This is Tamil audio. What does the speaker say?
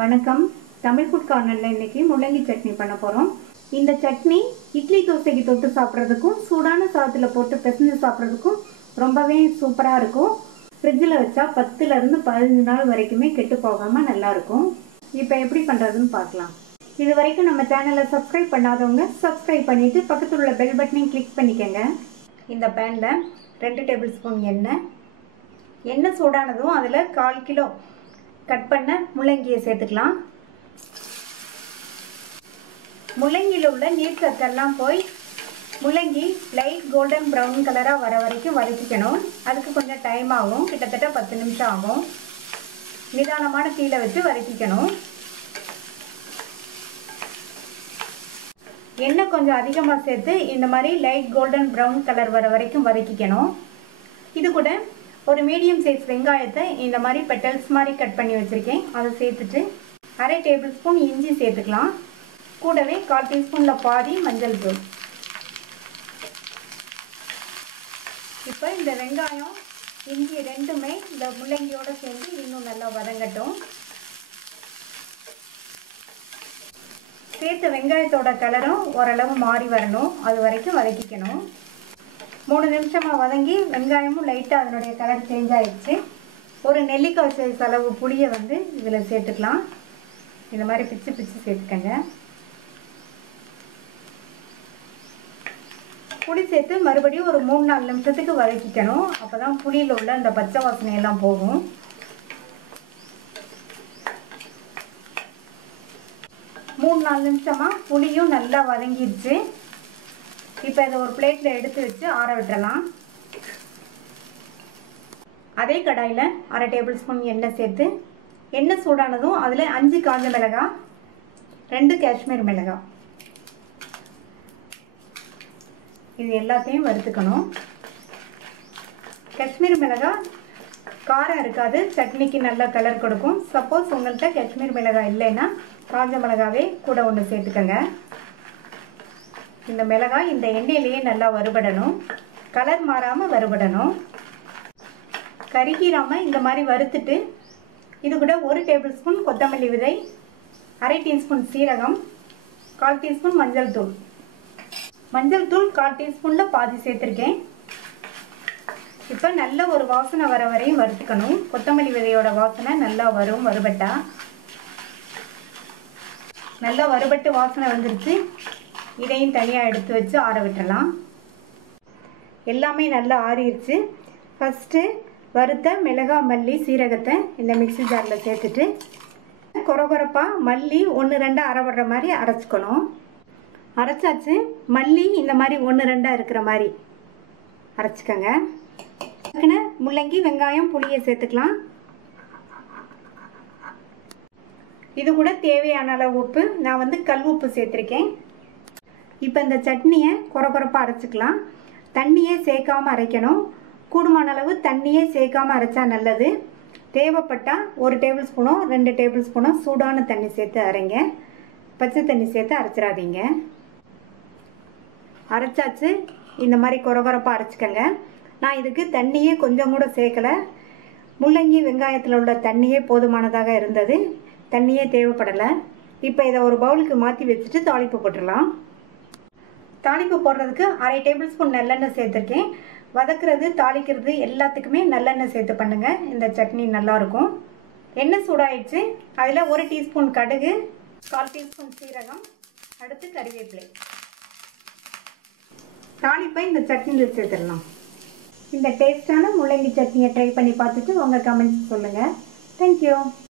வணக்கம். தமிழ் ஃபுட் கார்னர்ல இன்னைக்கு முள்ளங்கி சட்னி பண்ண போறோம். இந்த சட்னி இட்லி தோசைக்கு தொட்டு சாப்பிட்றதுக்கும் சூடான சாதத்துல போட்டு பிசைஞ்சு சாப்பிட்றதுக்கும் ரொம்பவே சூப்பரா இருக்கும். ஃப்ரிட்ஜில் வச்சா 10ல இருந்து 15 நாள் வரைக்குமே கெட்டு போகாம நல்லா இருக்கும். இப்போ எப்படி பண்றதுன்னு பார்க்கலாம். இது வரைக்கும் நம்ம சேனலை சப்ஸ்கிரைப் பண்ணாதவங்க சப்ஸ்கிரைப் பண்ணிட்டு பக்கத்துல உள்ள பெல் பட்டனையும் கிளிக் பண்ணிக்கங்க. இந்த பேன்ல 2 டேபிள் ஸ்பூன் எண்ணெய் சூடானதும் அதில் 1/4 கிலோ கட் பண்ண முள்ளங்கியை சேர்த்துக்கலாம். முள்ளங்கியில் உள்ள நீர் சத்தெல்லாம் போய் முள்ளங்கி லைட் கோல்டன் ப்ரௌன் கலராக வர வரைக்கும் வதக்கிக்கணும். அதுக்கு கொஞ்சம் டைம் ஆகும், கிட்டத்தட்ட 10 நிமிஷம் ஆகும். நிதானமான தீயில வச்சு வதக்கிக்கணும். எண்ணெய் கொஞ்சம் அதிகமாக சேர்த்து இந்த மாதிரி லைட் கோல்டன் ப்ரௌன் கலர் வர வரைக்கும் வதக்கிக்கணும். இது கூட ஒரு மீடியம் சைஸ் வெங்காயத்தை இந்த மாதிரி பெட்டல்ஸ் மாதிரி கட் பண்ணி வச்சுருக்கேன். அதை சேர்த்துட்டு 1/2 டேபிள் ஸ்பூன் இஞ்சி சேர்த்துக்கலாம். கூடவே 1/4 டீஸ்பூனில் பாதி மஞ்சள் தூள். இப்போ இந்த வெங்காயம் இஞ்சி ரெண்டுமே இந்த முள்ளங்கியோடு சேர்ந்து இன்னும் நல்லா வதங்கட்டும். சேர்த்த வெங்காயத்தோட கலரும் ஓரளவு மாறி வரணும், அது வரைக்கும் வதக்கிக்கணும். 3 நிமிஷமாக வதங்கி வெங்காயமும் லைட்டாக அதனுடைய கலர் சேஞ்ச் ஆகிடுச்சு. ஒரு நெல்லிக்காய் சைஸ் அளவு புளியை இதில் சேர்த்துக்கலாம். இந்த மாதிரி பிச்சு சேர்த்துக்கங்க. புளி சேர்த்து மறுபடியும் ஒரு 3-4 நிமிஷத்துக்கு வதக்கிக்கணும். அப்போ தான் புளியில் உள்ள அந்த பச்சை வாசனையெல்லாம் போகும். மூணு 4 நிமிஷமாக புளியும் நல்லா வதங்கிடுச்சு. இப்போ இதை ஒரு பிளேட்டில் எடுத்து வச்சு ஆற விட்டுறலாம். அதே கடாயில் 1/2 டேபிள் ஸ்பூன் எண்ணெய் சேர்த்து எண்ணெய் சூடானதும் அதில் 5 காஞ்ச மிளகாய், 2 காஷ்மீர் மிளகாய், இது எல்லாத்தையும் வறுத்துக்கணும். காஷ்மீர் மிளகாய் காரம் இருக்காது, சட்னிக்கு நல்ல கலர் கொடுக்கும். சப்போஸ் உங்கள்கிட்ட காஷ்மீர் மிளகாய் இல்லைன்னா காஞ்ச மிளகாவே கூட ஒன்று சேர்த்துக்கங்க. இந்த மிளகாய் இந்த எண்ணெயிலேயே நல்லா வறுபடணும், கலர் மாறாமல் வறுபடணும். கருகிராமல் இந்த மாதிரி வறுத்துட்டு இது கூட 1 டேபிள் ஸ்பூன் கொத்தமல்லி விதை, 1/2 டீஸ்பூன் சீரகம், 1/4 டீஸ்பூன் மஞ்சள் தூள். மஞ்சள் தூள் 1/4 டீஸ்பூனில் பாதி சேர்த்துருக்கேன். இப்போ நல்ல ஒரு வாசனை வர வரையும் வறுத்துக்கணும். கொத்தமல்லி விதையோட வாசனை நல்லா வரும் வறுபட்டா. நல்லா வறுபட்டு வாசனை வந்துருச்சு. இதையும் தனியாக எடுத்து வச்சு ஆற விட்டுறலாம். எல்லாமே நல்லா ஆறிடுச்சு. ஃபஸ்ட்டு வறுத்த மிளகாய், மல்லி, சீரகத்தை இந்த மிக்ஸி ஜாரில் சேர்த்துட்டு கொரகொரப்பாக மல்லி 1-2 அரைப்படுற மாதிரி அரைச்சிக்கணும். அரைச்சாச்சு. மல்லி இந்த மாதிரி 1-2 இருக்கிற மாதிரி அரைச்சிக்கோங்க. முள்ளங்கி, வெங்காயம், புளியை சேர்த்துக்கலாம். இது கூட தேவையான அளவு உப்பு, நான் கல் உப்பு சேர்த்துருக்கேன். இப்போ இந்த சட்னியை கொரகொரப்பாக அரைச்சிக்கலாம். தண்ணியே சேர்க்காமல் அரைக்கணும். கூடுமான அளவு தண்ணியே சேர்க்காமல் அரைச்சா நல்லது. தேவைப்பட்டால் 1 டேபிள் ஸ்பூனோ 2 டேபிள் ஸ்பூனோ சூடான தண்ணி சேர்த்து அரைங்க. பச்சை தண்ணி சேர்த்து அரைச்சிடாதீங்க. அரைச்சாச்சு. இந்த மாதிரி கொரகொரப்பாக அரைச்சிக்கங்க. நான் இதுக்கு தண்ணியே கொஞ்சம் கூட சேர்க்கலை. முள்ளங்கி வெங்காயத்தில் உள்ள தண்ணியே போதுமானதாக இருந்தது, தண்ணியே தேவைப்படலை. இப்போ இதை ஒரு பவுலுக்கு மாற்றி வச்சுட்டு தாளிப்பு போட்டுடலாம். தாளிப்பு போடுறதுக்கு 1/2 டேபிள் ஸ்பூன் நல்லெண்ணெய் சேர்த்துருக்கேன். வதக்குறது, தாளிக்கிறது எல்லாத்துக்குமே நல்லெண்ணெய் சேர்த்து பண்ணுங்கள். இந்த சட்னி நல்லாயிருக்கும். எண்ணெய் சூடாயிடுச்சு. அதில் 1 டீஸ்பூன் கடுகு, 1/4 டீஸ்பூன் சீரகம், அடுத்து கறிவேப்பிலை. தாளிப்பை இந்த சட்னியில் சேர்த்துடலாம். இந்த டேஸ்டான முள்ளங்கி சட்னியை ட்ரை பண்ணி பார்த்துட்டு உங்கள் கமெண்ட்ஸ் சொல்லுங்கள். தேங்க்யூ.